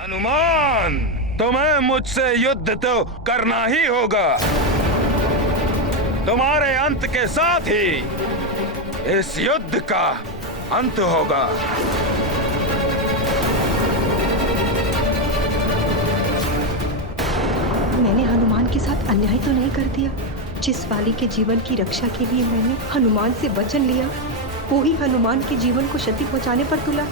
हनुमान, तुम्हें मुझसे युद्ध तो करना ही होगा। तुम्हारे अंत के साथ ही इस युद्ध का अंत होगा। मैंने हनुमान के साथ अन्याय तो नहीं कर दिया। जिस वाली के जीवन की रक्षा के लिए मैंने हनुमान से वचन लिया, वो ही हनुमान के जीवन को क्षति पहुंचाने पर तुला।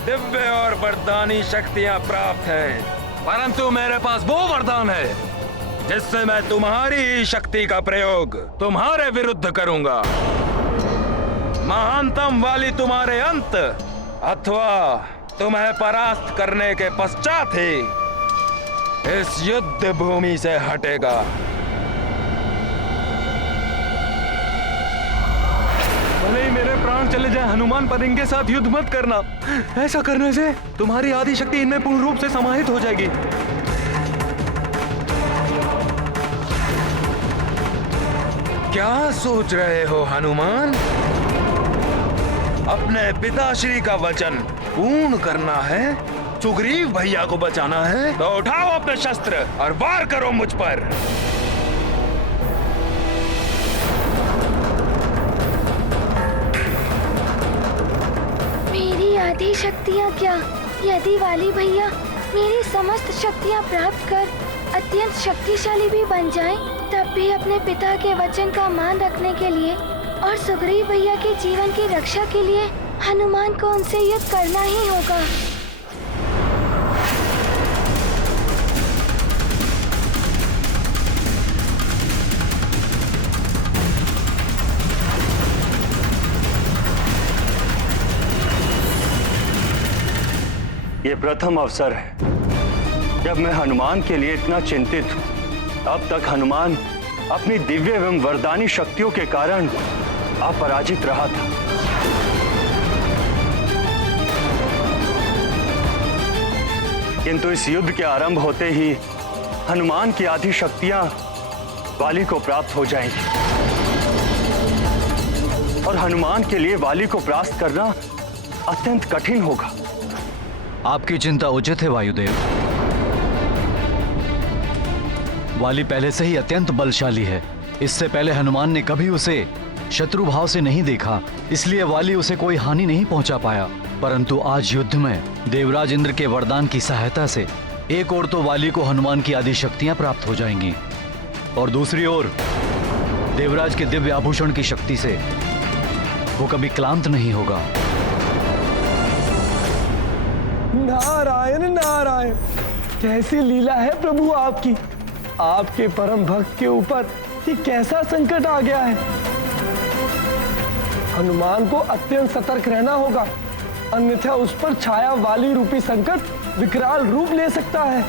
दिव्य और वरदानी शक्तियां प्राप्त हैं, परंतु मेरे पास वो वरदान है जिससे मैं तुम्हारी शक्ति का प्रयोग तुम्हारे विरुद्ध करूंगा। महानतम वाली तुम्हारे अंत अथवा तुम्हें परास्त करने के पश्चात ही इस युद्ध भूमि से हटेगा। भले ही मेरे प्राण चले जाए, हनुमान पर इनके साथ युद्ध मत करना। ऐसा करने से तुम्हारी आदि शक्ति इनमें पूर्ण रूप से समाहित हो जाएगी। क्या सोच रहे हो हनुमान? अपने पिताश्री का वचन पूर्ण करना है? सुग्रीव भैया को बचाना है? तो उठाओ अपने शस्त्र और वार करो मुझ पर। आदि शक्तियाँ क्या? यदि वाली भैया मेरी समस्त शक्तियाँ प्राप्त कर अत्यंत शक्तिशाली भी बन जाएं, तब भी अपने पिता के वचन का मान रखने के लिए और सुग्रीव भैया के जीवन की रक्षा के लिए हनुमान को उनसे युद्ध करना ही होगा। ये प्रथम अवसर है जब मैं हनुमान के लिए इतना चिंतित हूं। अब तक हनुमान अपनी दिव्य एवं वरदानी शक्तियों के कारण अपराजित रहा था, किंतु इस युद्ध के आरंभ होते ही हनुमान की आधी शक्तियां वाली को प्राप्त हो जाएंगी और हनुमान के लिए वाली को परास्त करना अत्यंत कठिन होगा। आपकी चिंता उचित है वायुदेव। वाली पहले से ही अत्यंत बलशाली है। इससे पहले हनुमान ने कभी उसे शत्रु भाव से नहीं देखा, इसलिए वाली उसे कोई हानि नहीं पहुंचा पाया। परंतु आज युद्ध में देवराज इंद्र के वरदान की सहायता से एक ओर तो वाली को हनुमान की आदि शक्तियां प्राप्त हो जाएंगी और दूसरी ओर देवराज के दिव्य आभूषण की शक्ति से वो कभी क्लांत नहीं होगा। नारायण नारायण, कैसी लीला है प्रभु आपकी। आपके परम भक्त के ऊपर ये कैसा संकट आ गया है। हनुमान को अत्यंत सतर्क रहना होगा, अन्यथा उस पर छाया वाली रूपी संकट विकराल रूप ले सकता है।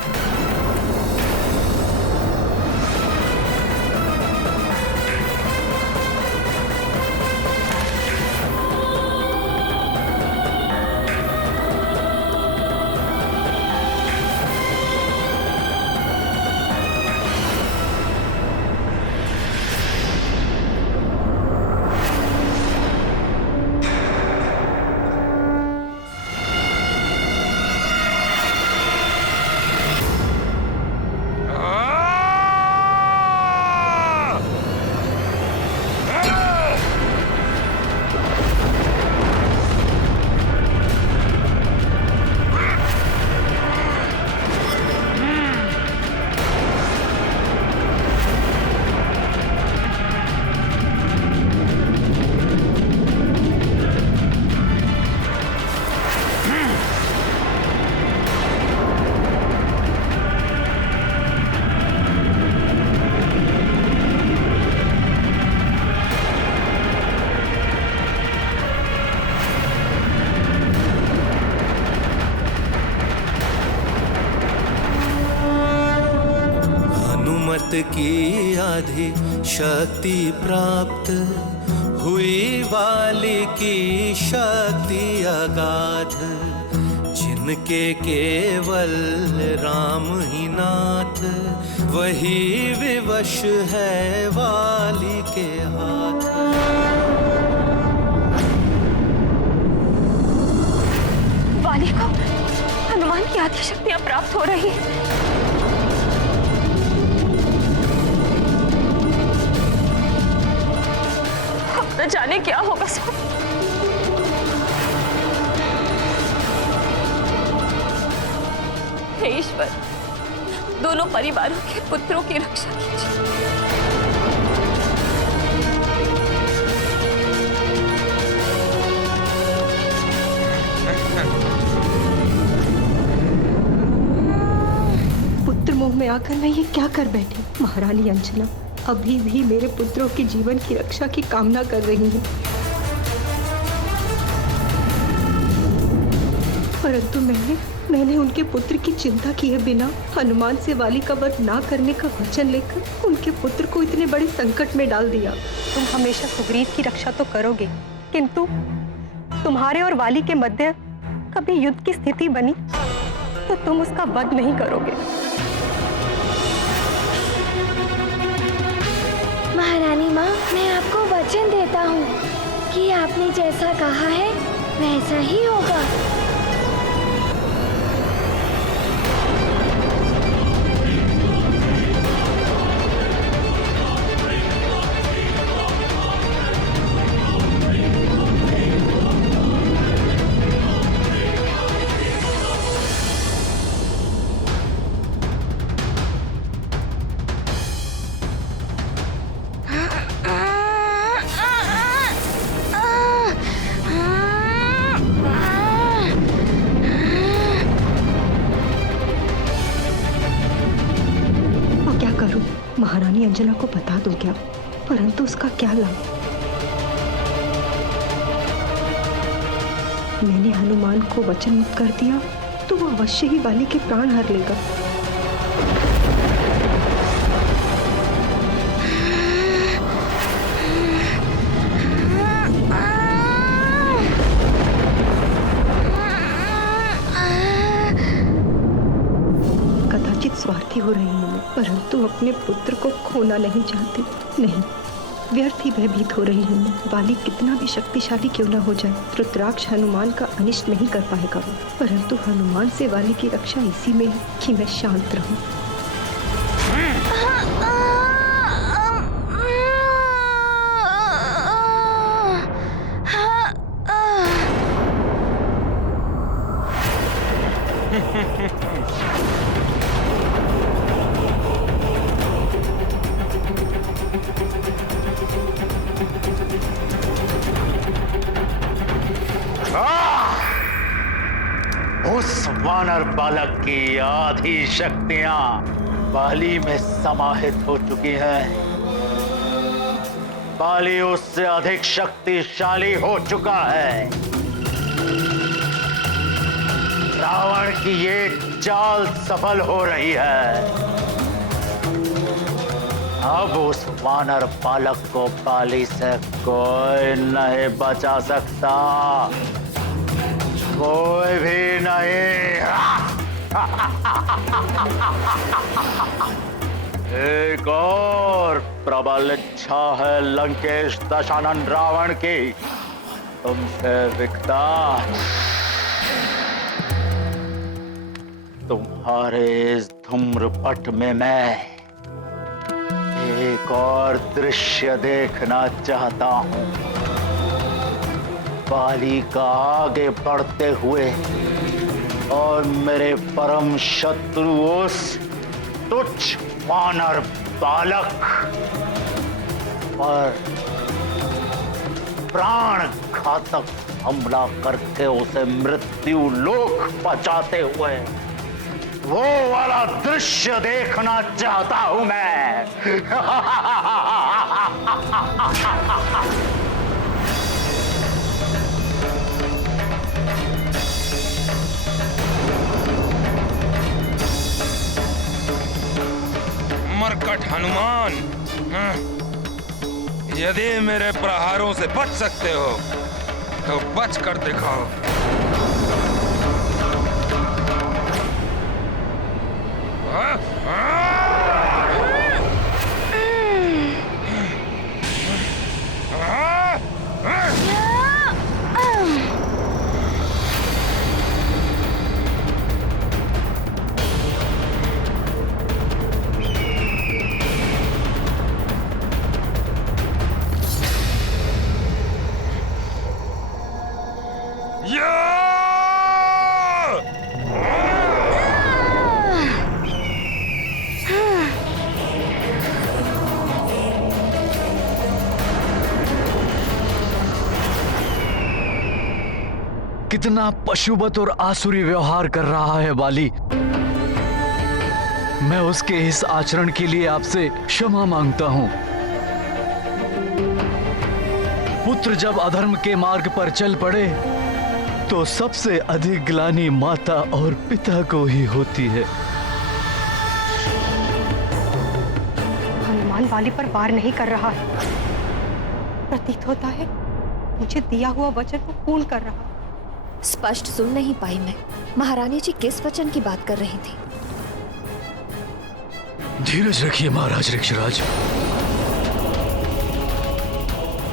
की आधी शक्ति प्राप्त हुई, वाली की शक्ति अगाध, जिनके केवल राम ही नाथ, वही विवश है वाली के हाथ। वाली को हनुमान की आदि शक्तियां प्राप्त हो रही हैं। अब न जाने क्या होगा सब। हे ईश्वर, दोनों परिवारों के पुत्रों की रक्षा कीजिए। पुत्र मोह में आकर मैं ये क्या कर बैठी। महारानी अंजना अभी भी मेरे पुत्रों के जीवन की रक्षा की कामना कर रही हैं, परंतु मैंने उनके पुत्र की चिंता किए बिना हनुमान से वाली का वध ना करने का वचन लेकर उनके पुत्र को इतने बड़े संकट में डाल दिया। तुम हमेशा सुग्रीव की रक्षा तो करोगे, किंतु तुम्हारे और वाली के मध्य कभी युद्ध की स्थिति बनी तो तुम उसका वध नहीं करोगे। महारानी माँ, मैं आपको वचन देता हूँ कि आपने जैसा कहा है वैसा ही होगा। महारानी अंजना को बता दूं क्या, परंतु उसका क्या लाभ। मैंने हनुमान को वचन मुक्त कर दिया तो वो अवश्य ही वाली के प्राण हर लेगा। कदाचित स्वार्थी हो रही हूँ मैं, परंतु अपने पुत्र को खोना नहीं चाहती। नहीं, व्यर्थ ही भयभीत हो रही हूँ मैं। वाली कितना भी शक्तिशाली क्यों न हो जाए, रुद्राक्ष हनुमान का अनिष्ट नहीं कर पाएगा वो। परंतु हनुमान से वाली की रक्षा इसी में है कि मैं शांत रहूं। उस वानर बालक की आधी शक्तियां बाली में समाहित हो चुकी हैं। बाली उससे अधिक शक्तिशाली हो चुका है। रावण की ये चाल सफल हो रही है। अब उस वानर बालक को बाली से कोई नहीं बचा सकता, कोई भी नहीं। एक और प्रबल इच्छा है लंकेश दशानन रावण की तुमसे विकता। तुम्हारे इस धूम्रपट में मैं एक और दृश्य देखना चाहता हूं। बाली का आगे बढ़ते हुए और मेरे परम शत्रु उस तुच्छ वानर बालक पर प्राण घातक हमला करके उसे मृत्यु लोक पहुंचाते हुए वो वाला दृश्य देखना चाहता हूं मैं। संकट हनुमान। यदि मेरे प्रहारों से बच सकते हो तो बच कर दिखाओ। कितना पशुवत और आसुरी व्यवहार कर रहा है वाली। मैं उसके इस आचरण के लिए आपसे क्षमा मांगता हूं। पुत्र जब अधर्म के मार्ग पर चल पड़े तो सबसे अधिक ग्लानि माता और पिता को ही होती है। हनुमान वाली पर वार नहीं कर रहा है। प्रतीत होता है मुझे दिया हुआ वचन को पूर्ण कर रहा है। स्पष्ट सुन नहीं पाई मैं। महारानी जी किस वचन की बात कर रही थी? धीरज रखिए महाराज ऋक्षराज।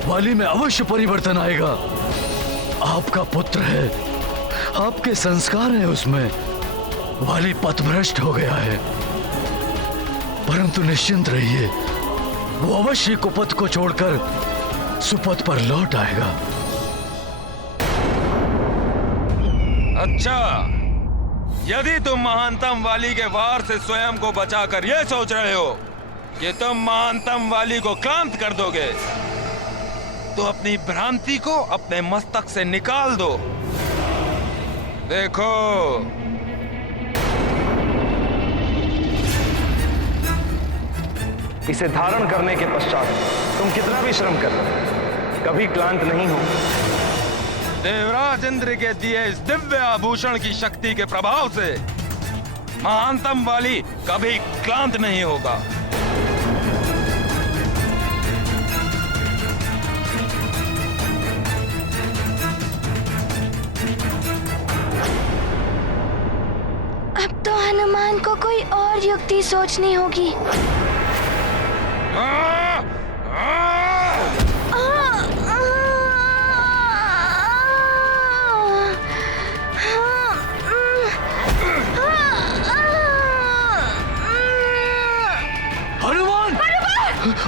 वाली में अवश्य परिवर्तन आएगा। आपका पुत्र है, आपके संस्कार हैं उसमें। वाली पथभ्रष्ट हो गया है, परंतु निश्चिंत रहिए, वो अवश्य कुपथ को छोड़कर सुपथ पर लौट आएगा। अच्छा, यदि तुम महानतम वाली के वार से स्वयं को बचाकर यह सोच रहे हो कि तुम महानतम वाली को क्लांत कर दोगे, तो अपनी भ्रांति को अपने मस्तक से निकाल दो। देखो, इसे धारण करने के पश्चात तुम कितना भी श्रम कर लो, कभी क्लांत नहीं हो। देवराज इंद्र के दिए इस दिव्य आभूषण की शक्ति के प्रभाव से महानतम वाली कभी क्लांत नहीं होगा। अब तो हनुमान को कोई और युक्ति सोचनी होगी।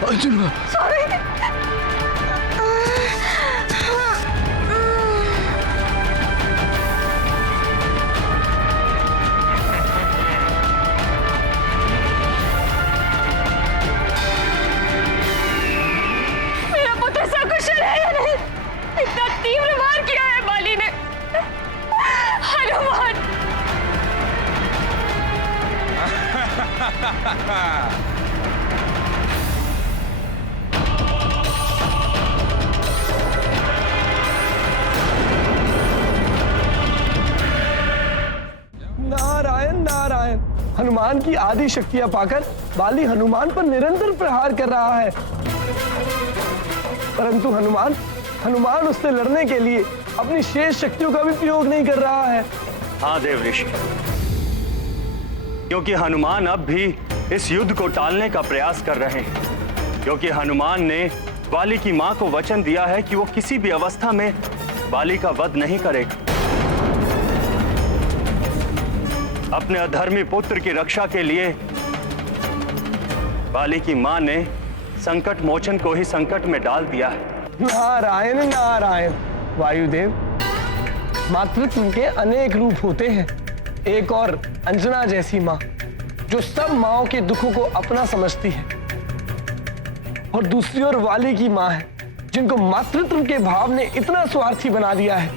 अर्जुन, मेरा पुत्र सकुशल है या नहीं? इतना तीव्र वार किया है बाली ने। हनुमान, नारायण नारायण। हनुमान की आदि शक्तियां पाकर बाली हनुमान पर निरंतर प्रहार कर रहा है, परंतु हनुमान उससे लड़ने के लिए अपनी शेष शक्तियों का भी प्रयोग नहीं कर रहा है। हाँ देव ऋषि, क्योंकि हनुमान अब भी इस युद्ध को टालने का प्रयास कर रहे हैं, क्योंकि हनुमान ने वाली की मां को वचन दिया है कि वो किसी भी अवस्था में वाली का वध नहीं करेगा। अपने अधर्मी पुत्र की रक्षा के लिए वाली की मां ने संकट मोचन को ही संकट में डाल दिया है। नारायण नारायण। वायुदेव, मातृत्व के अनेक रूप होते हैं। एक और अंजना जैसी माँ जो सब माँओं के दुखों को अपना समझती है, और दूसरी ओर वाली की माँ है जिनको मातृत्व के भाव ने इतना स्वार्थी बना दिया है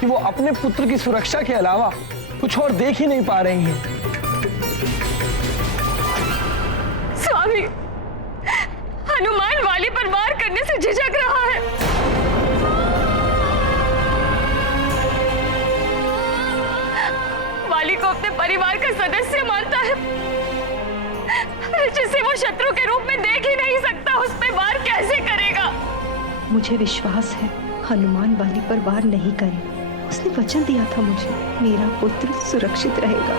कि वो अपने पुत्र की सुरक्षा के अलावा कुछ और देख ही नहीं पा रही हैं। स्वामी, हनुमान वाली पर वार करने से झिझक रहा है। वाली को अपने परिवार का सदस्य मानता है, जिसे वो शत्रु के रूप में देख ही नहीं सकता, उस पे वार कैसे करेगा? मुझे विश्वास है हनुमान वाली पर वार नहीं करे। उसने वचन दिया था मुझे, मेरा पुत्र सुरक्षित रहेगा।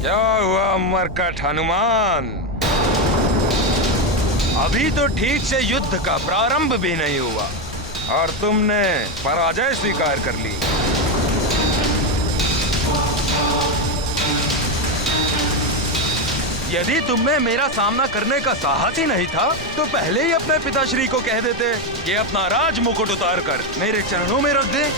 क्या हुआ मरकट हनुमान? अभी तो ठीक से युद्ध का प्रारंभ भी नहीं हुआ और तुमने पराजय स्वीकार कर ली। यदि तुम में मेरा सामना करने का साहस ही नहीं था तो पहले ही अपने पिताश्री को कह देते कि अपना राज मुकुट उतार कर मेरे चरणों में रख दे।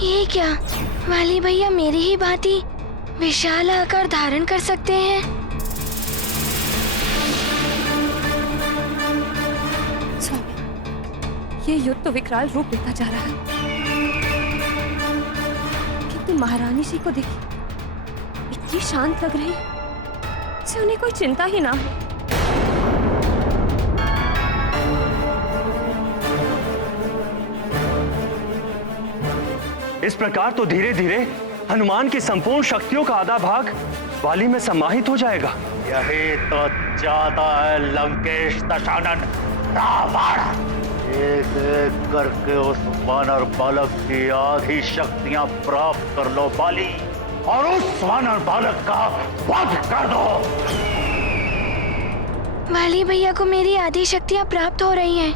ये क्या, वाली भैया मेरी ही भांति विशाल आकार धारण कर सकते हैं? स्वामी, ये युद्ध तो विकराल रूप लेता जा रहा है, किंतु महारानी जी को देखिए, इतनी शांत लग रही, से उन्हें कोई चिंता ही ना हो। इस प्रकार तो धीरे धीरे हनुमान की संपूर्ण शक्तियों का आधा भाग वाली में समाहित हो जाएगा। यही तो चाहता है लंकेश दशानन रावण। एक एक करके उस वानर बालक की आधी शक्तियां प्राप्त कर लो बाली, और उस वानर बालक का वध कर दो। वाली भैया को मेरी आधी शक्तियां प्राप्त हो रही हैं,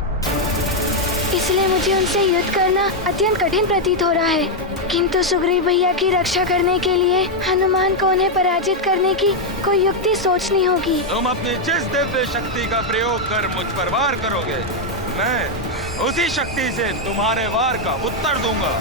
इसलिए मुझे उनसे युद्ध करना अत्यंत कठिन प्रतीत हो रहा है। किंतु सुग्रीव भैया की रक्षा करने के लिए हनुमान को उन्हें पराजित करने की कोई युक्ति सोचनी होगी। तुम अपनी जिस दिव्य शक्ति का प्रयोग कर मुझ पर वार करोगे, मैं उसी शक्ति से तुम्हारे वार का उत्तर दूंगा।